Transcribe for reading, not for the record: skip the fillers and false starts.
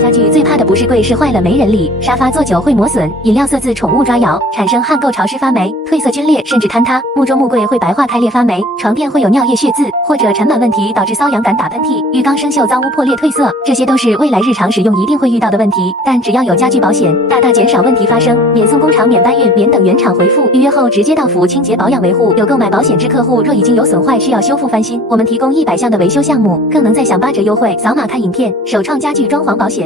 家具最怕的不是贵，是坏了没人理。沙发坐久会磨损，饮料色渍宠物抓咬，产生汗垢潮湿发霉，褪色皲裂甚至坍塌。木桌木柜会白化开裂发霉，床垫会有尿液血渍或者尘螨问题导致瘙痒感打喷嚏，浴缸生锈脏污破裂褪色，这些都是未来日常使用一定会遇到的问题。但只要有家具保险，大大减少问题发生，免送工厂、免搬运、免等原厂回复，预约后直接到府清洁保养维护。有购买保险之客户，若已经有损坏需要修复翻新，我们提供100项的维修项目，更能再享8折优惠。扫码看影片，首创家具装潢保险。